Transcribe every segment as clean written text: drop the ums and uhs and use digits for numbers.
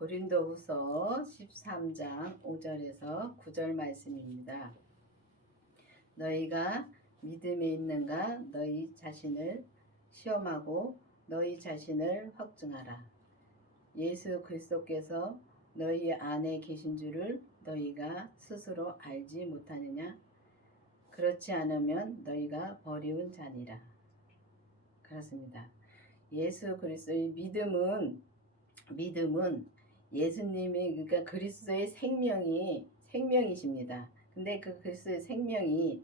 고린도후서 13장 5절에서 9절 말씀입니다. 너희가 믿음에 있는가 너희 자신을 시험하고 너희 자신을 확증하라. 예수 그리스도께서 너희 안에 계신 줄을 너희가 스스로 알지 못하느냐? 그렇지 않으면 너희가 버리운 자니라. 그렇습니다. 예수 그리스도의 믿음은 예수님이 그러니까 그리스도의 생명이십니다. 근데 그 그리스도의 생명이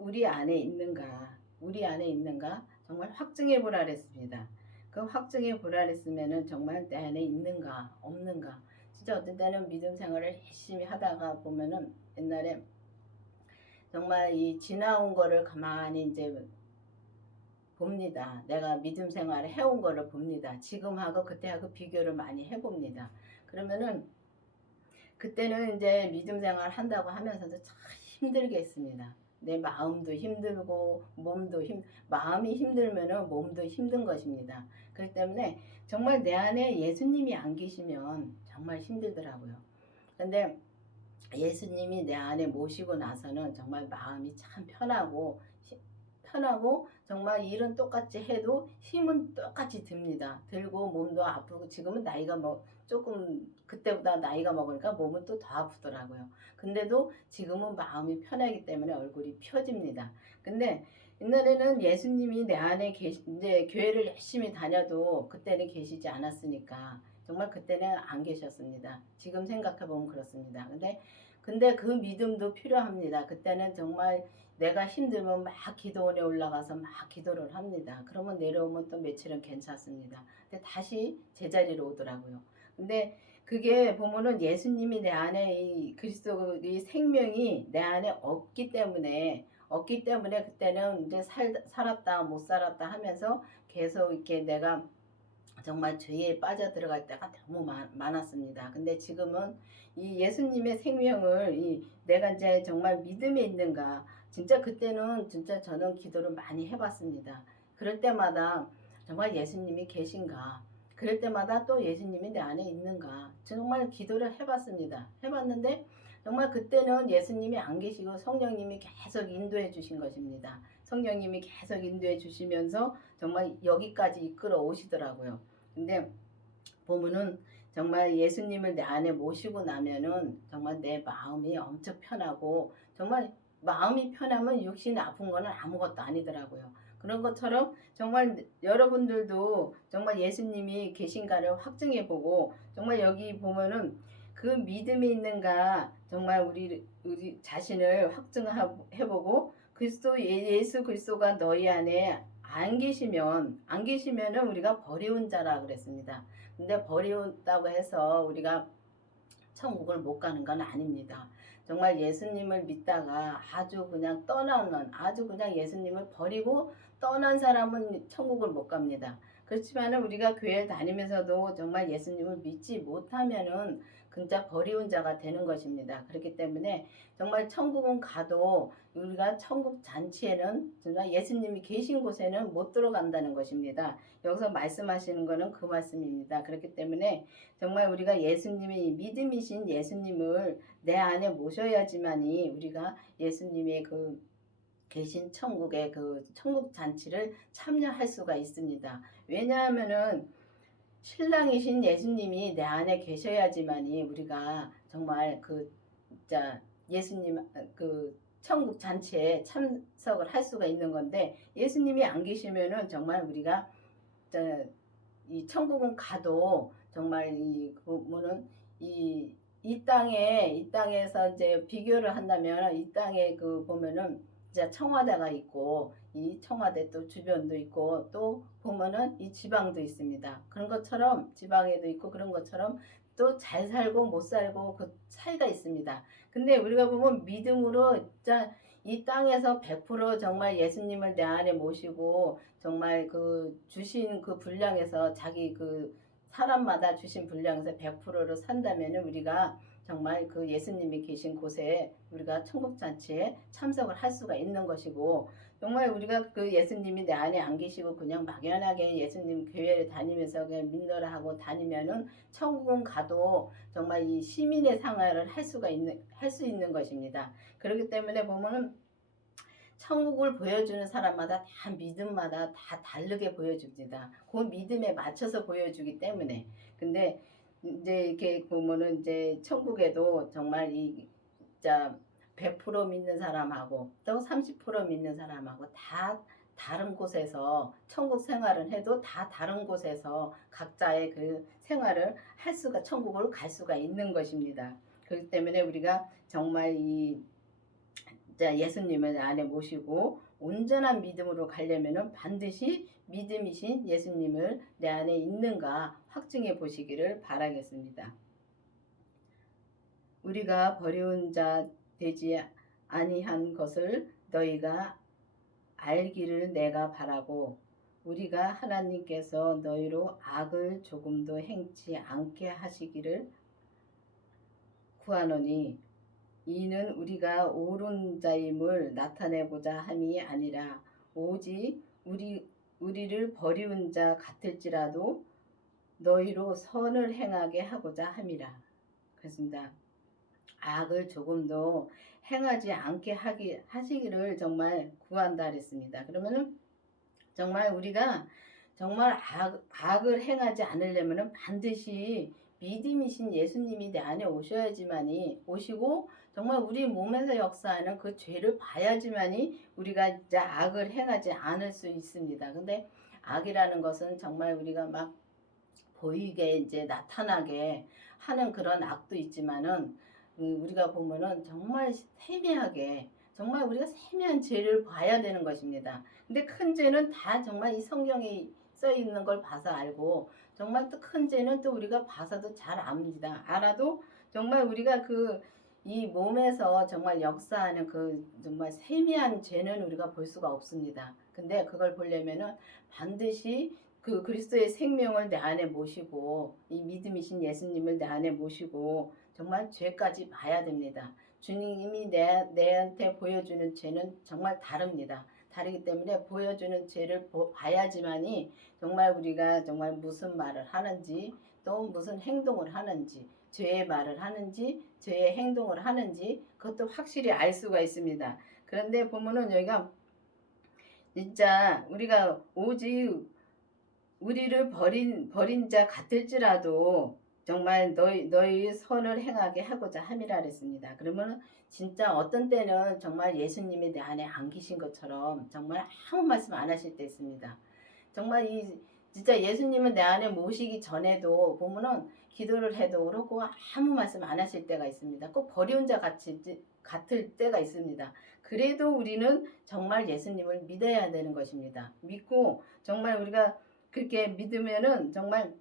우리 안에 있는가? 우리 안에 있는가? 정말 확증해 보라 그랬습니다. 그 확증해 보라 그랬으면은 정말 내 안에 있는가 없는가? 진짜 어떤 때는 믿음 생활을 열심히 하다가 보면은 옛날에 정말 이 지나온 거를 가만히 이제 봅니다. 내가 믿음 생활을 해온 거를 봅니다. 지금하고 그때하고 비교를 많이 해봅니다. 그러면은 그때는 이제 믿음 생활 한다고 하면서도 참 힘들게 했습니다. 내 마음도 힘들고 마음이 힘들면은 몸도 힘든 것입니다. 그렇기 때문에 정말 내 안에 예수님이 안 계시면 정말 힘들더라고요. 근데 예수님이 내 안에 모시고 나서는 정말 마음이 참 편하고 정말 일은 똑같이 해도 힘은 똑같이 듭니다. 들고 몸도 아프고 지금은 나이가 조금 그때보다 나이가 먹으니까 몸은 또 더 아프더라고요. 근데도 지금은 마음이 편하기 때문에 얼굴이 펴집니다. 근데 옛날에는 예수님이 내 안에 이제 교회를 열심히 다녀도 그때는 계시지 않았으니까 정말 그때는 안 계셨습니다. 지금 생각해 보면 그렇습니다. 근데 그 믿음도 필요합니다. 그때는 정말 내가 힘들면 막 기도원에 올라가서 막 기도를 합니다. 그러면 내려오면 또 며칠은 괜찮습니다. 근데 다시 제자리로 오더라고요. 근데 그게 보면은 예수님이 내 안에 이 그리스도의 생명이 내 안에 없기 때문에 그때는 이제 살았다 못 살았다 하면서 계속 이렇게 내가 정말 죄에 빠져들어갈 때가 너무 많았습니다. 근데 지금은 이 예수님의 생명을 내가 이제 정말 믿음에 있는가, 진짜 그때는 진짜 저는 기도를 많이 해봤습니다. 그럴 때마다 정말 예수님이 계신가, 그럴 때마다 또 예수님이 내 안에 있는가, 정말 기도를 해봤습니다. 해봤는데 정말 그때는 예수님이 안 계시고 성령님이 계속 인도해 주신 것입니다. 성령님이 계속 인도해 주시면서 정말 여기까지 이끌어 오시더라고요. 근데 보면은 정말 예수님을 내 안에 모시고 나면은 정말 내 마음이 엄청 편하고, 정말 마음이 편하면 육신이 아픈 거는 아무것도 아니더라고요. 그런 것처럼 정말 여러분들도 정말 예수님이 계신가를 확증해 보고, 정말 여기 보면은 그 믿음이 있는가 정말 우리 자신을 확증해 보고, 예수 그리스도가 너희 안에 안 계시면은 우리가 버리운 자라 그랬습니다. 근데 버리웠다고 해서 우리가 천국을 못 가는 건 아닙니다. 정말 예수님을 믿다가 아주 그냥 예수님을 버리고 떠난 사람은 천국을 못 갑니다. 그렇지만은 우리가 교회 다니면서도 정말 예수님을 믿지 못하면은 진짜 버리운 자가 되는 것입니다. 그렇기 때문에 정말 천국은 가도 우리가 천국 잔치에는 정말 예수님이 계신 곳에는 못 들어간다는 것입니다. 여기서 말씀하시는 거는 그 말씀입니다. 그렇기 때문에 정말 우리가 예수님이 믿음이신 예수님을 내 안에 모셔야지만이 우리가 예수님의 그 계신 천국의 그 천국 잔치를 참여할 수가 있습니다. 왜냐하면은 신랑이신 예수님이 내 안에 계셔야지만이 우리가 정말 그 진짜 예수님 그 천국 잔치에 참석을 할 수가 있는 건데, 예수님이 안 계시면은 정말 우리가 이 천국은 가도 정말 보면은 이 땅에서 이제 비교를 한다면 이 땅에 보면은 이제 청와대가 있고, 이 청와대 또 주변도 있고, 또 보면은 이 지방도 있습니다. 그런 것처럼 지방에도 있고, 그런 것처럼 또 잘 살고 못 살고 그 차이가 있습니다. 근데 우리가 보면 믿음으로 진짜 이 땅에서 100% 정말 예수님을 내 안에 모시고 정말 주신 그 분량에서 자기 사람마다 주신 분량에서 100%를 산다면 우리가 정말 예수님이 계신 곳에 우리가 천국잔치에 참석을 할 수가 있는 것이고, 정말 우리가 그 예수님이 내 안에 안 계시고 그냥 막연하게 예수님 교회를 다니면서 그냥 믿노라 하고 다니면은 천국은 가도 정말 이 시민의 생활을 할 수 있는 것입니다. 그렇기 때문에 보면은 천국을 보여주는 사람마다 다 믿음마다 다 다르게 보여줍니다. 그 믿음에 맞춰서 보여주기 때문에. 근데 이제 이렇게 보면은 이제 천국에도 정말 이 진짜 100% 믿는 사람하고 또 30% 믿는 사람하고 다 다른 곳에서 천국 생활을 해도 다 다른 곳에서 각자의 그 생활을 할 수가 천국을 갈 수가 있는 것입니다. 그렇기 때문에 우리가 정말 이 예수님을 안에 모시고 온전한 믿음으로 가려면은 반드시 믿음이신 예수님을 내 안에 있는가 확증해 보시기를 바라겠습니다. 우리가 버려온 자 되지 아니한 것을 너희가 알기를 내가 바라고 우리가 하나님께서 너희로 악을 조금도 행치 않게 하시기를 구하노니 이는 우리가 옳은 자임을 나타내고자 함이 아니라 오직 우리를 버리운 자 같을지라도 너희로 선을 행하게 하고자 함이라. 그렇습니다. 악을 조금도 행하지 않게 하시기를 정말 구한다 그랬습니다. 그러면은 정말 우리가 정말 악을 행하지 않으려면 반드시 믿음이신 예수님이 내 안에 오셔야지만이 오시고 정말 우리 몸에서 역사하는 그 죄를 봐야지만이 우리가 이제 악을 행하지 않을 수 있습니다. 근데 악이라는 것은 정말 우리가 막 보이게 이제 나타나게 하는 그런 악도 있지만은 우리가 보면은 정말 세미하게 정말 우리가 세미한 죄를 봐야 되는 것입니다. 근데 큰 죄는 다 정말 이 성경에 써 있는 걸 봐서 알고 정말 또 큰 죄는 또 우리가 봐서도 잘 압니다. 알아도 정말 우리가 그 이 몸에서 정말 역사하는 그 정말 세미한 죄는 우리가 볼 수가 없습니다. 근데 그걸 보려면은 반드시 그 그리스도의 생명을 내 안에 모시고 이 믿음이신 예수님을 내 안에 모시고 정말 죄까지 봐야 됩니다. 주님이 내한테 보여주는 죄는 정말 다릅니다. 다르기 때문에 보여주는 죄를 봐야지만이 정말 우리가 정말 무슨 말을 하는지 또 무슨 행동을 하는지 죄의 말을 하는지 죄의 행동을 하는지 그것도 확실히 알 수가 있습니다. 그런데 보면은 여기가 진짜 우리가 오직 우리를 버린 자 같을지라도 정말 너희 선을 행하게 하고자 함이라 그랬습니다. 그러면 진짜 어떤 때는 정말 예수님이 내 안에 안 계신 것처럼 정말 아무 말씀 안 하실 때 있습니다. 정말 이 진짜 예수님은 내 안에 모시기 전에도 보면은 기도를 해도 그렇고 아무 말씀 안 하실 때가 있습니다. 꼭 버려온 자 같을 때가 있습니다. 그래도 우리는 정말 예수님을 믿어야 되는 것입니다. 믿고 정말 우리가 그렇게 믿으면은 정말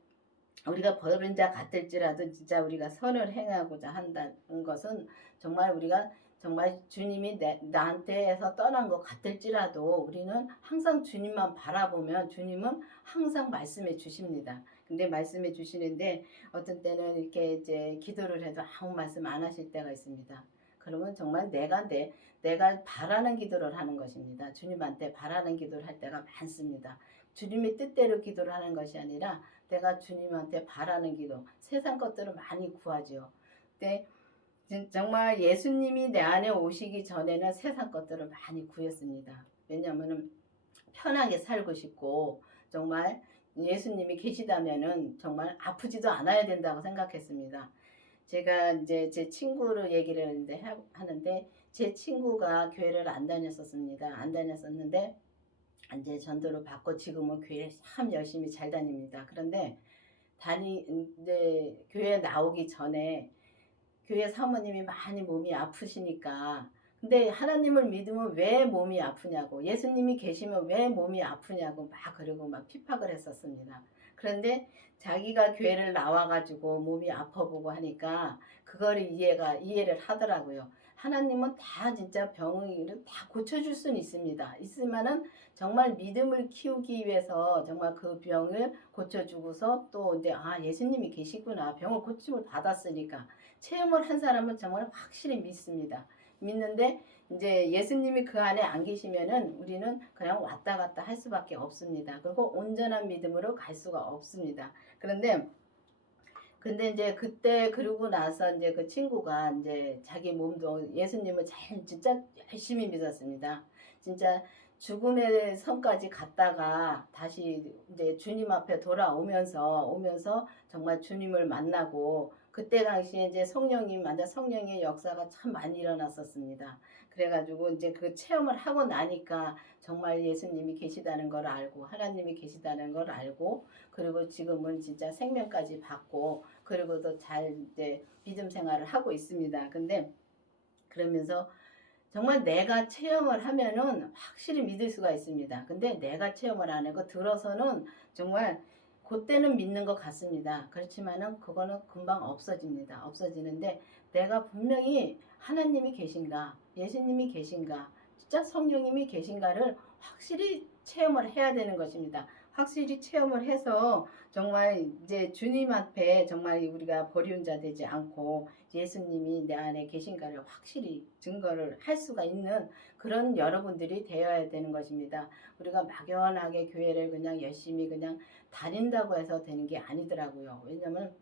우리가 버린 자 같을지라도 진짜 우리가 선을 행하고자 한다는 것은 정말 우리가 정말 주님이 나한테서 떠난 것 같을지라도 우리는 항상 주님만 바라보면 주님은 항상 말씀해 주십니다. 근데 말씀해 주시는데 어떤 때는 이렇게 이제 기도를 해도 아무 말씀 안 하실 때가 있습니다. 그러면 정말 내가 바라는 기도를 하는 것입니다. 주님한테 바라는 기도를 할 때가 많습니다. 주님의 뜻대로 기도를 하는 것이 아니라 내가 주님한테 바라는 기도, 세상 것들을 많이 구하죠. 근데 정말 예수님이 내 안에 오시기 전에는 세상 것들을 많이 구했습니다. 왜냐하면 편하게 살고 싶고 정말 예수님이 계시다면은 정말 아프지도 않아야 된다고 생각했습니다. 제가 이제 제 친구를 얘기를 하는데 제 친구가 교회를 안 다녔었습니다. 안 다녔었는데 이제 전도를 받고 지금은 교회를 참 열심히 잘 다닙니다. 그런데 이제 교회 나오기 전에 교회 사모님이 많이 몸이 아프시니까 근데 하나님을 믿으면 왜 몸이 아프냐고 예수님이 계시면 왜 몸이 아프냐고 막 그러고 막 핍박을 했었습니다. 그런데 자기가 교회를 나와가지고 몸이 아파 보고 하니까 그거를 이해를 하더라고요. 하나님은 다 진짜 병을 다 고쳐줄 수는 있습니다. 있으면은 정말 믿음을 키우기 위해서 정말 그 병을 고쳐주고서 또 이제 예수님이 계시구나 병을 고침을 받았으니까 체험을 한 사람은 정말 확실히 믿습니다. 믿는데 이제 예수님이 그 안에 안 계시면은 우리는 그냥 왔다 갔다 할 수밖에 없습니다. 그리고 온전한 믿음으로 갈 수가 없습니다. 그런데 근데 이제 그때 그러고 나서 이제 그 친구가 이제 자기 몸도 예수님을 잘 진짜 열심히 믿었습니다. 진짜 죽음의 선까지 갔다가 다시 이제 주님 앞에 오면서 정말 주님을 만나고 그때 당시에 이제 성령님 만나 성령의 역사가 참 많이 일어났었습니다. 그래가지고 이제 그 체험을 하고 나니까 정말 예수님이 계시다는 걸 알고 하나님이 계시다는 걸 알고 그리고 지금은 진짜 생명까지 받고 그리고도 잘 이제 믿음 생활을 하고 있습니다. 근데 그러면서 정말 내가 체험을 하면은 확실히 믿을 수가 있습니다. 근데 내가 체험을 안 하고 들어서는 정말 그때는 믿는 것 같습니다. 그렇지만은 그거는 금방 없어집니다. 없어지는데 내가 분명히 하나님이 계신가, 예수님이 계신가, 진짜 성령님이 계신가를 확실히 체험을 해야 되는 것입니다. 확실히 체험을 해서 정말 이제 주님 앞에 정말 우리가 버리운 자 되지 않고 예수님이 내 안에 계신가를 확실히 증거를 할 수가 있는 그런 여러분들이 되어야 되는 것입니다. 우리가 막연하게 교회를 그냥 열심히 그냥 다닌다고 해서 되는 게 아니더라고요. 왜냐면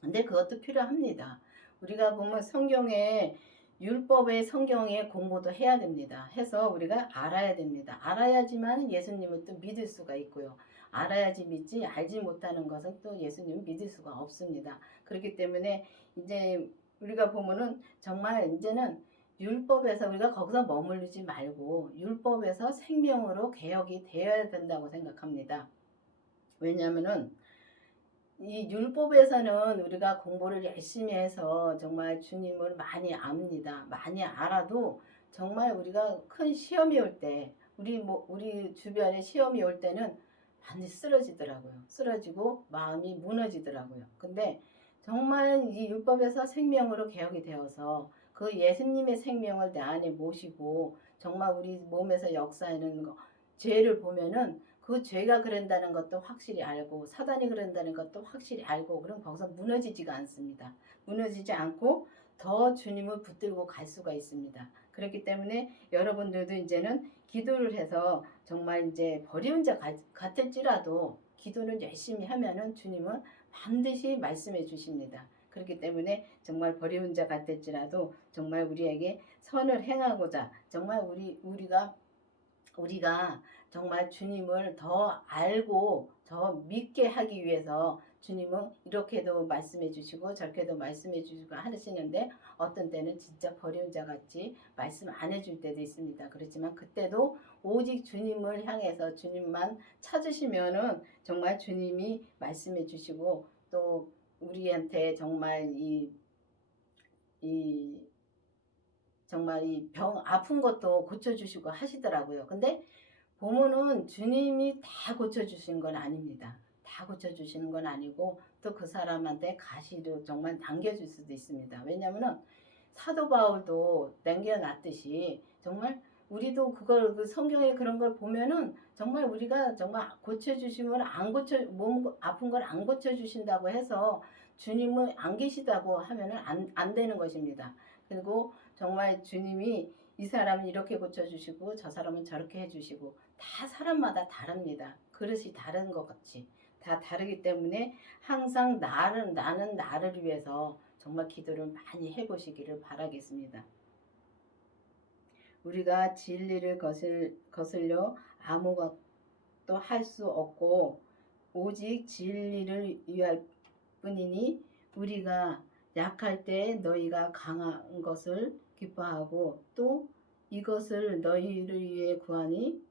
근데 그것도 필요합니다. 우리가 보면 성경에 율법의 성경의 공부도 해야 됩니다. 해서 우리가 알아야 됩니다. 알아야지만 예수님을 또 믿을 수가 있고요. 알아야지 믿지 알지 못하는 것은 또 예수님을 믿을 수가 없습니다. 그렇기 때문에 이제 우리가 보면은 정말 이제는 율법에서 우리가 거기서 머무르지 말고 율법에서 생명으로 개혁이 되어야 된다고 생각합니다. 왜냐하면은 이 율법에서는 우리가 공부를 열심히 해서 정말 주님을 많이 압니다. 많이 알아도 정말 우리가 큰 시험이 올 때, 우리 주변에 시험이 올 때는 반드시 쓰러지더라고요. 쓰러지고 마음이 무너지더라고요. 근데 정말 이 율법에서 생명으로 개혁이 되어서 그 예수님의 생명을 내 안에 모시고 정말 우리 몸에서 역사하는 거, 죄를 보면은 그 죄가 그런다는 것도 확실히 알고 사단이 그런다는 것도 확실히 알고 그럼 거기서 무너지지가 않습니다. 무너지지 않고 더 주님을 붙들고 갈 수가 있습니다. 그렇기 때문에 여러분들도 이제는 기도를 해서 정말 이제 버리운 자 같을지라도 기도를 열심히 하면은 주님은 반드시 말씀해 주십니다. 그렇기 때문에 정말 버리운 자 같을지라도 정말 우리에게 선을 행하고자 정말 우리가 정말 주님을 더 알고 더 믿게 하기 위해서 주님은 이렇게도 말씀해 주시고 저렇게도 말씀해 주시고 하시는데 어떤 때는 진짜 버린 자 같이 말씀 안 해줄 때도 있습니다. 그렇지만 그때도 오직 주님을 향해서 주님만 찾으시면은 정말 주님이 말씀해 주시고 또 우리한테 이 정말 이 병 아픈 것도 고쳐주시고 하시더라고요. 근데 보면은 주님이 다 고쳐주신 건 아닙니다. 다 고쳐주시는 건 아니고 또 그 사람한테 가시를 정말 남겨줄 수도 있습니다. 왜냐면은 사도 바울도 남겨놨듯이 정말 우리도 그걸 그 성경에 그런 걸 보면은 정말 우리가 정말 고쳐주시면 몸 아픈 걸 안 고쳐주신다고 해서 주님은 안 계시다고 하면은 안 되는 것입니다. 그리고 정말 주님이 이 사람은 이렇게 고쳐주시고 저 사람은 저렇게 해주시고 다 사람마다 다릅니다. 그릇이 다른 것 같이 다 다르기 때문에 항상 나는 나를 위해서 정말 기도를 많이 해보시기를 바라겠습니다. 우리가 진리를 거슬려 아무것도 할 수 없고 오직 진리를 위할 뿐이니 우리가 약할 때 너희가 강한 것을 기뻐하고 또 이것을 너희를 위해 구하니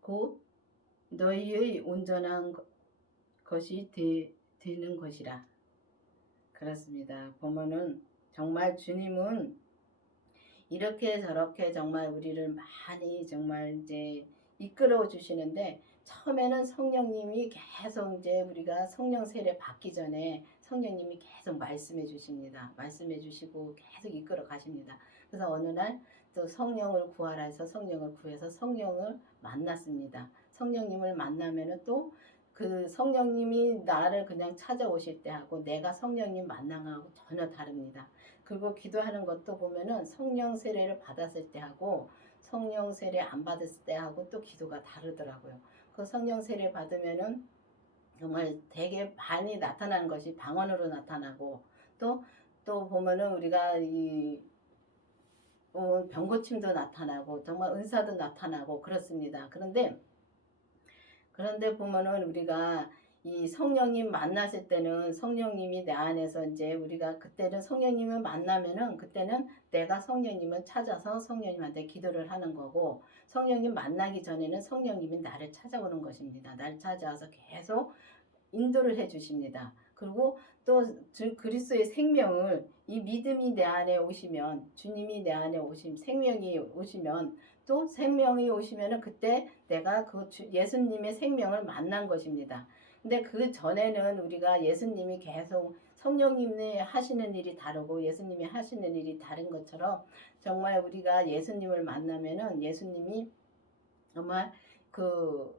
곧 너희의 온전한 것이 되는 것이라. 그렇습니다. 보면은 정말 주님은 이렇게 저렇게 정말 우리를 많이 정말 이제 이끌어 주시는데 처음에는 성령님이 계속 이제 우리가 성령 세례 받기 전에 성령님이 계속 말씀해 주십니다. 말씀해 주시고 계속 이끌어 가십니다. 그래서 어느 날 또 성령을 구하라 해서 성령을 구해서 성령을 만났습니다. 성령님을 만나면은 또 그 성령님이 나를 그냥 찾아오실 때하고 내가 성령님 만나하고 전혀 다릅니다. 그리고 기도하는 것도 보면은 성령 세례를 받았을 때하고 성령 세례 안 받았을 때하고 또 기도가 다르더라고요. 그 성령 세례 받으면은 정말 되게 많이 나타나는 것이 방언으로 나타나고 또 보면은 우리가 이 병고침도 나타나고 정말 은사도 나타나고 그렇습니다. 그런데 보면은 우리가 이 성령님 만났을 때는 성령님이 내 안에서 이제 우리가 그때는 성령님을 만나면은 그때는 내가 성령님을 찾아서 성령님한테 기도를 하는 거고 성령님 만나기 전에는 성령님이 나를 찾아오는 것입니다. 나를 찾아와서 계속 인도를 해 주십니다. 그리고 또 그리스도의 생명을 이 믿음이 내 안에 오시면 주님이 내 안에 오심 생명이 오시면 또 생명이 오시면은 그때 내가 그 예수님의 생명을 만난 것입니다. 근데 그 전에는 우리가 예수님이 계속 성령님이 하시는 일이 다르고 예수님이 하시는 일이 다른 것처럼 정말 우리가 예수님을 만나면은 예수님이 정말 그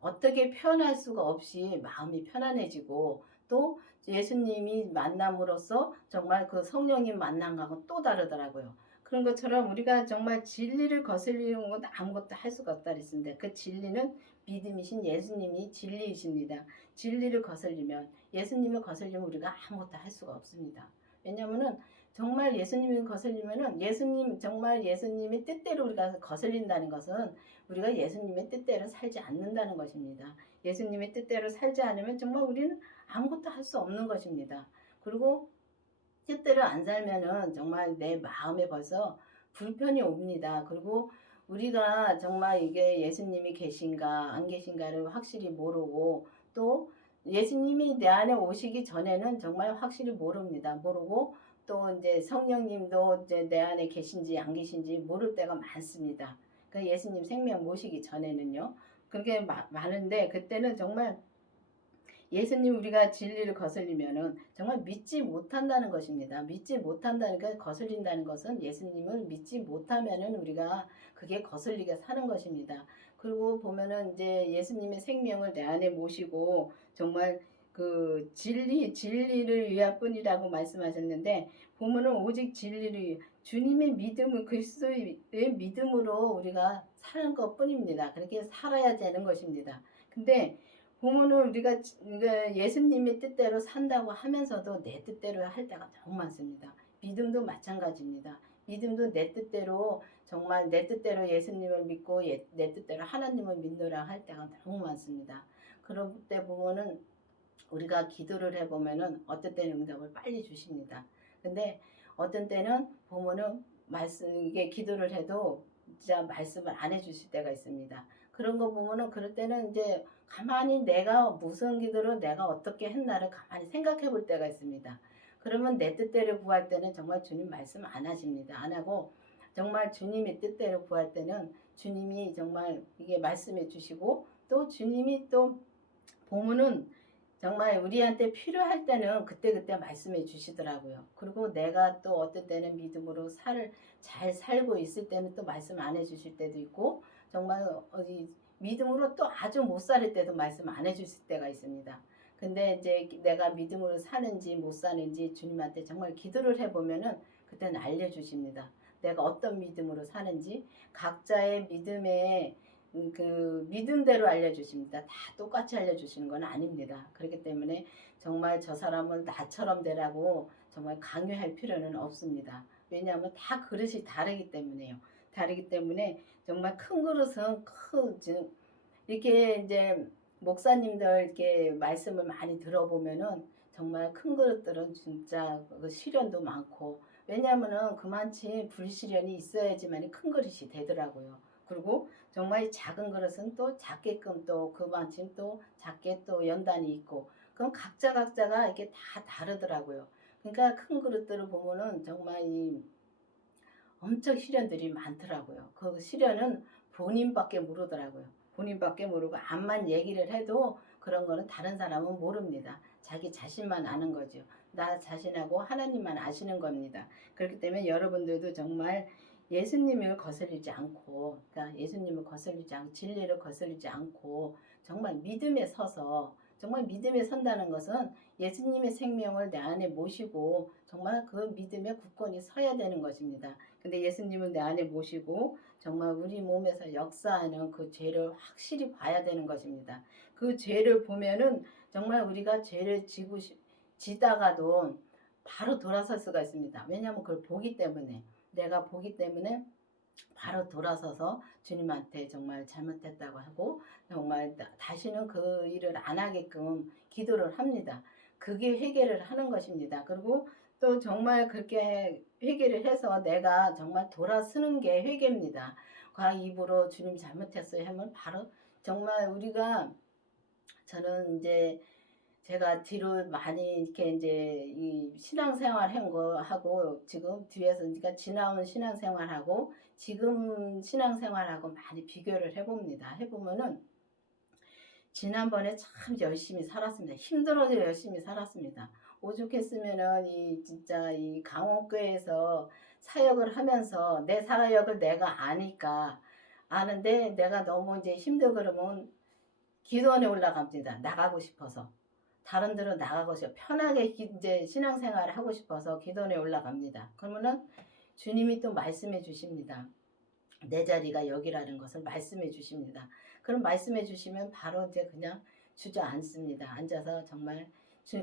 어떻게 표현할 수가 없이 마음이 편안해지고 또 예수님이 만남으로써 정말 그 성령님 만남과는 또 다르더라고요. 그런 것처럼 우리가 정말 진리를 거스르는 건 아무것도 할 수가 없다 그랬습니다. 그 진리는 믿음이신 예수님이 진리이십니다. 진리를 거슬리면 예수님을 거슬리면 우리가 아무것도 할 수가 없습니다. 왜냐하면은 정말 예수님을 거슬리면은 정말 예수님의 뜻대로 우리가 거슬린다는 것은 우리가 예수님의 뜻대로 살지 않는다는 것입니다. 예수님의 뜻대로 살지 않으면 정말 우리는 아무것도 할 수 없는 것입니다. 그리고 뜻대로 안 살면은 정말 내 마음에 벌써 불편이 옵니다. 그리고 우리가 정말 이게 예수님이 계신가 안 계신가를 확실히 모르고 또 예수님이 내 안에 오시기 전에는 정말 확실히 모릅니다. 모르고 또 이제 성령님도 이제 내 안에 계신지 안 계신지 모를 때가 많습니다. 그 예수님 생명 모시기 전에는요. 그게 많은데 그때는 정말 예수님 우리가 진리를 거슬리면은 정말 믿지 못한다는 것입니다. 믿지 못한다는 게 거슬린다는 것은 예수님을 믿지 못하면은 우리가 그게 거슬리게 사는 것입니다. 그리고 보면은 이제 예수님의 생명을 내 안에 모시고 정말 그 진리를 위할 뿐이라고 말씀하셨는데 보면은 오직 진리를 주님의 믿음을 그리스도의 믿음으로 우리가 사는 것뿐입니다. 그렇게 살아야 되는 것입니다. 근데 보면은 우리가 예수님의 뜻대로 산다고 하면서도 내 뜻대로 할 때가 너무 많습니다. 믿음도 마찬가지입니다. 믿음도 내 뜻대로 정말 내 뜻대로 예수님을 믿고 내 뜻대로 하나님을 믿노라 할 때가 너무 많습니다. 그럴 때 보면은 우리가 기도를 해보면은 어떤 때는 응답을 빨리 주십니다. 근데 어떤 때는 보면은 이게 기도를 해도 진짜 말씀을 안 해주실 때가 있습니다. 그런 거 보면은 그럴 때는 이제 가만히 내가 무슨 기도를 내가 어떻게 했나를 가만히 생각해 볼 때가 있습니다. 그러면 내 뜻대로 구할 때는 정말 주님 말씀 안 하십니다. 안 하고 정말 주님의 뜻대로 구할 때는 주님이 정말 이게 말씀해 주시고 또 주님이 또 보면은 정말 우리한테 필요할 때는 그때그때 말씀해 주시더라고요. 그리고 내가 또 어떤 때는 믿음으로 잘 살고 있을 때는 또 말씀 안 해 주실 때도 있고 정말 어디 믿음으로 또 아주 못 살 때도 말씀 안 해 주실 때가 있습니다. 근데 이제 내가 믿음으로 사는지 못 사는지 주님한테 정말 기도를 해보면은 그때는 알려주십니다. 내가 어떤 믿음으로 사는지 각자의 믿음의 그 믿음대로 알려주십니다. 다 똑같이 알려주시는 건 아닙니다. 그렇기 때문에 정말 저 사람은 나처럼 되라고 정말 강요할 필요는 없습니다. 왜냐하면 다 그릇이 다르기 때문에요. 다르기 때문에 정말 큰 그릇은 이렇게 이제 목사님들 이렇게 말씀을 많이 들어보면은 정말 큰 그릇들은 진짜 그 시련도 많고 왜냐하면은 그만치 불시련이 있어야지만 큰 그릇이 되더라고요. 그리고 정말 작은 그릇은 또 작게끔 또 그만큼 또 작게 또 연단이 있고 그럼 각자가 이렇게 다 다르더라고요. 그러니까 큰 그릇들을 보면은 정말 이 엄청 시련들이 많더라고요. 그 시련은 본인밖에 모르더라고요. 본인밖에 모르고 암만 얘기를 해도 그런 거는 다른 사람은 모릅니다. 자기 자신만 아는 거죠. 나 자신하고 하나님만 아시는 겁니다. 그렇기 때문에 여러분들도 정말 예수님을 거스르지 않고, 그러니까 예수님을 거스르지 않고, 진리를 거스르지 않고, 정말 믿음에 서서 정말 믿음에 선다는 것은 예수님의 생명을 내 안에 모시고 정말 그 믿음에 굳건히 서야 되는 것입니다. 근데 예수님을 내 안에 모시고 정말 우리 몸에서 역사하는 그 죄를 확실히 봐야 되는 것입니다. 그 죄를 보면은 정말 우리가 죄를 지다가도 바로 돌아설 수가 있습니다. 왜냐하면 그걸 보기 때문에, 내가 보기 때문에 바로 돌아서서 주님한테 정말 잘못했다고 하고 정말 다시는 그 일을 안 하게끔 기도를 합니다. 그게 회개를 하는 것입니다. 그리고 또 정말 그렇게 회개를 해서 내가 정말 돌아서는 게 회개입니다. 그 입으로 주님 잘못했어요 하면 바로 정말 우리가, 저는 이제 제가 뒤로 많이 이렇게 이제 이 신앙생활 한 거 하고 지금 뒤에서 그러니까 지나온 신앙생활하고 지금 신앙생활하고 많이 비교를 해봅니다. 해보면은 지난번에 참 열심히 살았습니다. 힘들어서 열심히 살았습니다. 오죽했으면은 이 진짜 이 강원교회에서 사역을 하면서 내 사역을 내가 아니까 아는데 내가 너무 이제 힘들고 그러면 기도원에 올라갑니다. 나가고 싶어서. 다른 데로 나가고 싶어 편하게 이제 신앙생활을 하고 싶어서 기도원에 올라갑니다. 그러면은 주님이 또 말씀해 주십니다. 내 자리가 여기라는 것을 말씀해 주십니다. 그럼 말씀해 주시면 바로 이제 그냥 주저앉습니다. 앉아서 정말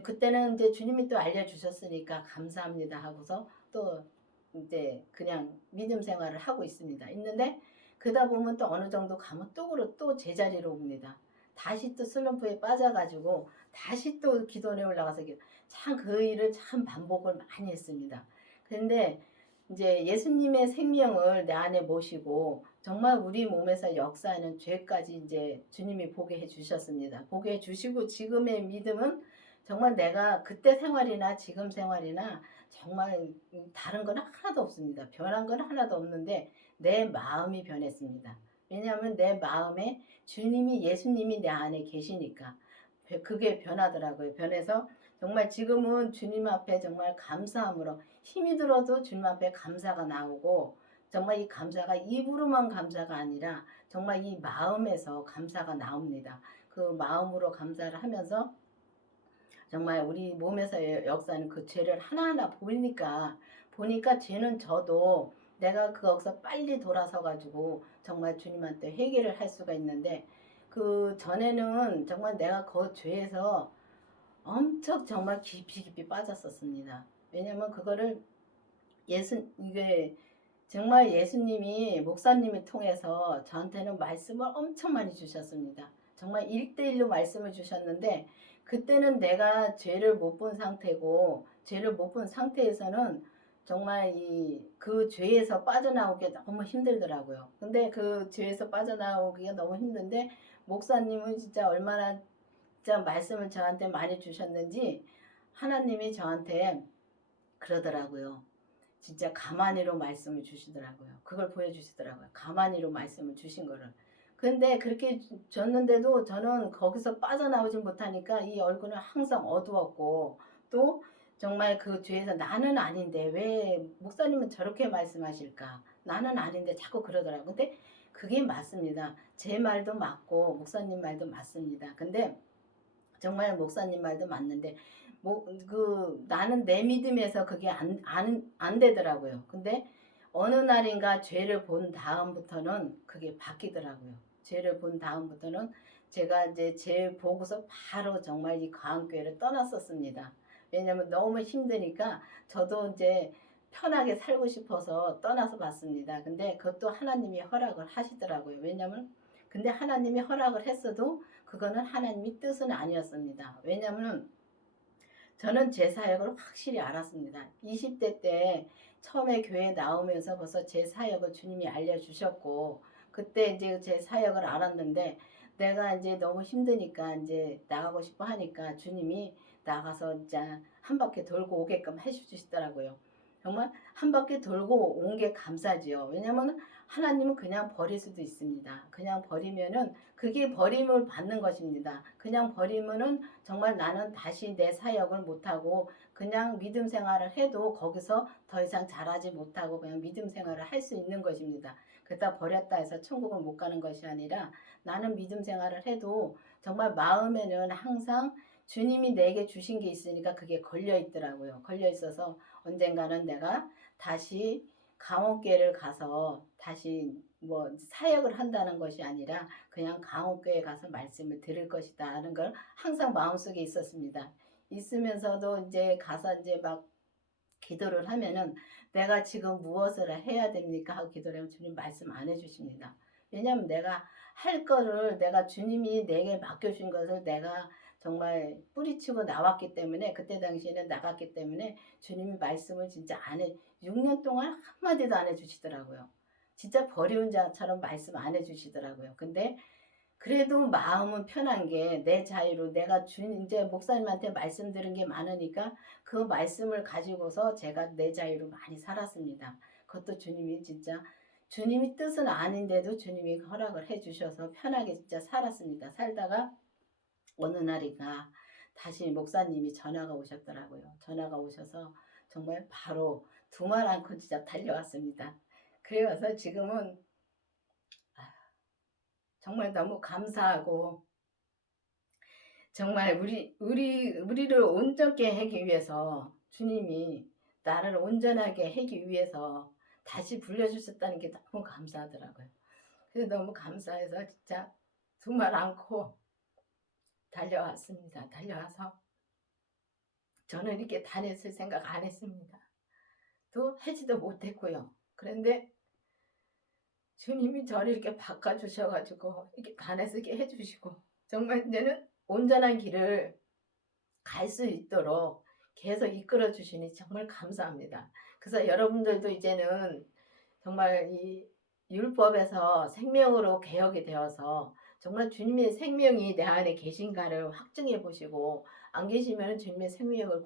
그때는 이제 주님이 또 알려주셨으니까 감사합니다 하고서 또 이제 그냥 믿음 생활을 하고 있습니다. 있는데 그러다 보면 또 어느 정도 가면 또 제자리로 옵니다. 다시 또 슬럼프에 빠져가지고 다시 또 기도원에 올라가서 참 그 일을 참 반복을 많이 했습니다. 그런데 이제 예수님의 생명을 내 안에 모시고 정말 우리 몸에서 역사하는 죄까지 이제 주님이 보게 해 주셨습니다. 보게 해 주시고 지금의 믿음은 정말 내가 그때 생활이나 지금 생활이나 정말 다른 건 하나도 없습니다. 변한 건 하나도 없는데 내 마음이 변했습니다. 왜냐하면 내 마음에 주님이 예수님이 내 안에 계시니까 그게 변하더라고요. 변해서 정말 지금은 주님 앞에 정말 감사함으로 힘이 들어도 주님 앞에 감사가 나오고 정말 이 감사가 입으로만 감사가 아니라 정말 이 마음에서 감사가 나옵니다. 그 마음으로 감사를 하면서 정말 우리 몸에서 역사하는 그 죄를 하나하나 보니까 죄는 저도 내가 거기서 빨리 돌아서 가지고 정말 주님한테 회개를 할 수가 있는데 그 전에는 정말 내가 그 죄에서 엄청 정말 깊이 빠졌었습니다. 왜냐면 그거를 이게 정말 예수님이 목사님을 통해서 저한테는 말씀을 엄청 많이 주셨습니다. 정말 1대1로 말씀을 주셨는데 그때는 내가 죄를 못 본 상태고 죄를 못 본 상태에서는 정말 그 죄에서 빠져나오기 너무 힘들더라고요. 근데 그 죄에서 빠져나오기가 너무 힘든데 목사님은 진짜 얼마나 진짜 말씀을 저한테 많이 주셨는지 하나님이 저한테 그러더라고요. 진짜 가만히로 말씀을 주시더라고요. 그걸 보여주시더라고요. 가만히로 말씀을 주신 거를. 근데 그렇게 줬는데도 저는 거기서 빠져나오지 못하니까 이 얼굴은 항상 어두웠고 또 정말 그 죄에서 나는 아닌데 왜 목사님은 저렇게 말씀하실까? 나는 아닌데 자꾸 그러더라고요. 근데 그게 맞습니다. 제 말도 맞고 목사님 말도 맞습니다. 근데 정말 목사님 말도 맞는데 나는 내 믿음에서 그게 안 되더라고요. 근데 어느 날인가 죄를 본 다음부터는 그게 바뀌더라고요. 죄를 본 다음부터는 제가 이제 죄 보고서 바로 정말 이 과한교회를 떠났었습니다. 왜냐면 너무 힘드니까 저도 이제 편하게 살고 싶어서 떠나서 봤습니다. 근데 그것도 하나님이 허락을 하시더라고요. 왜냐면 근데 하나님이 허락을 했어도 그거는 하나님이 뜻은 아니었습니다. 왜냐면 저는 제 사역을 확실히 알았습니다. 20대 때 처음에 교회 나오면서 벌써 제 사역을 주님이 알려주셨고 그때 이제 제 사역을 알았는데 내가 이제 너무 힘드니까 이제 나가고 싶어 하니까 주님이 나가서 진짜 한 바퀴 돌고 오게끔 해주시더라고요. 정말 한 바퀴 돌고 온 게 감사지요. 왜냐면 하나님은 그냥 버릴 수도 있습니다. 그냥 버리면은 그게 버림을 받는 것입니다. 그냥 버리면은 정말 나는 다시 내 사역을 못하고 그냥 믿음 생활을 해도 거기서 더 이상 잘하지 못하고 그냥 믿음 생활을 할 수 있는 것입니다. 그러다 버렸다 해서 천국을 못 가는 것이 아니라 나는 믿음 생활을 해도 정말 마음에는 항상 주님이 내게 주신 게 있으니까 그게 걸려 있더라고요. 걸려 있어서 언젠가는 내가 다시 강원교회를 가서 다시 뭐 사역을 한다는 것이 아니라 그냥 강원교회 가서 말씀을 들을 것이다 하는 걸 항상 마음속에 있었습니다. 있으면서도 이제 가서 이제 막 기도를 하면은 내가 지금 무엇을 해야 됩니까? 하고 기도를 하면 주님 말씀 안 해주십니다. 왜냐하면 내가 할 거를 내가 주님이 내게 맡겨준 것을 내가 정말 뿌리치고 나왔기 때문에 그때 당시에는 나갔기 때문에 주님이 말씀을 진짜 안 해, 6년 동안 한마디도 안 해주시더라고요. 진짜 버려온 자처럼 말씀 안 해주시더라고요. 근데 그래도 마음은 편한 게 내 자유로 내가 이제 목사님한테 말씀 들은 게 많으니까 그 말씀을 가지고서 제가 내 자유로 많이 살았습니다. 그것도 주님이 진짜 주님이 뜻은 아닌데도 주님이 허락을 해 주셔서 편하게 진짜 살았습니다. 살다가 어느 날인가 다시 목사님이 전화가 오셨더라고요. 전화가 오셔서 정말 바로 두 말 않고 진짜 달려왔습니다. 그래 와서 지금은 정말 너무 감사하고 정말 우리를 온전케 하기 위해서 주님이 나를 온전하게 하기 위해서 다시 불러주셨다는 게 너무 감사하더라고요. 그래서 너무 감사해서 진짜 두 말 않고 달려왔습니다. 달려와서 저는 이렇게 다녔을 생각 안 했습니다. 또 하지도 못했고요. 그런데 주님이 저를 이렇게 바꿔주셔가지고 이렇게 다니게 해주시고 정말 이제는 온전한 길을 갈 수 있도록 계속 이끌어 주시니 정말 감사합니다. 그래서 여러분들도 이제는 정말 이 율법에서 생명으로 개혁이 되어서 정말 주님의 생명이 내 안에 계신가를 확증해 보시고 안 계시면 주님의 생명을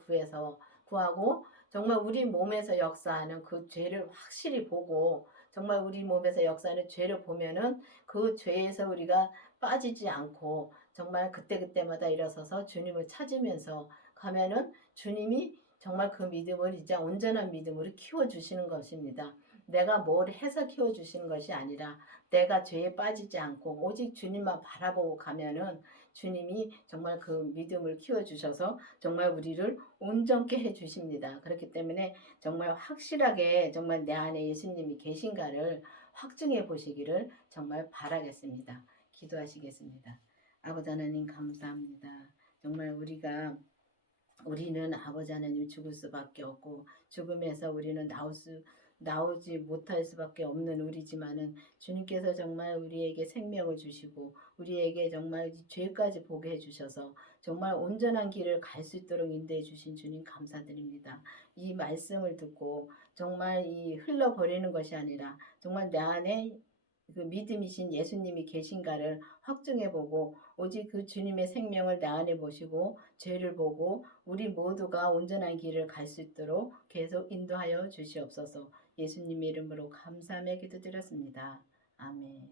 구하고 정말 우리 몸에서 역사하는 그 죄를 확실히 보고 정말 우리 몸에서 역사하는 죄를 보면은 그 죄에서 우리가 빠지지 않고 정말 그때그때마다 일어서서 주님을 찾으면서 가면은 주님이 정말 그 믿음을 이제 온전한 믿음으로 키워주시는 것입니다. 내가 뭘 해서 키워주시는 것이 아니라 내가 죄에 빠지지 않고 오직 주님만 바라보고 가면은 주님이 정말 그 믿음을 키워주셔서 정말 우리를 온전케 해주십니다. 그렇기 때문에 정말 확실하게 정말 내 안에 예수님이 계신가를 확증해 보시기를 정말 바라겠습니다. 기도하시겠습니다. 아버지 하나님 감사합니다. 정말 우리는 아버지 하나님 죽을 수밖에 없고 죽음에서 우리는 나오지 못할 수밖에 없는 우리지만은 주님께서 정말 우리에게 생명을 주시고 우리에게 정말 죄까지 보게 해주셔서 정말 온전한 길을 갈 수 있도록 인도해 주신 주님 감사드립니다. 이 말씀을 듣고 정말 이 흘러버리는 것이 아니라 정말 내 안에 그 믿음이신 예수님이 계신가를 확증해보고 오직 그 주님의 생명을 내 안에 모시고 죄를 보고 우리 모두가 온전한 길을 갈 수 있도록 계속 인도하여 주시옵소서. 예수님의 이름으로 감사하며 기도드렸습니다. 아멘.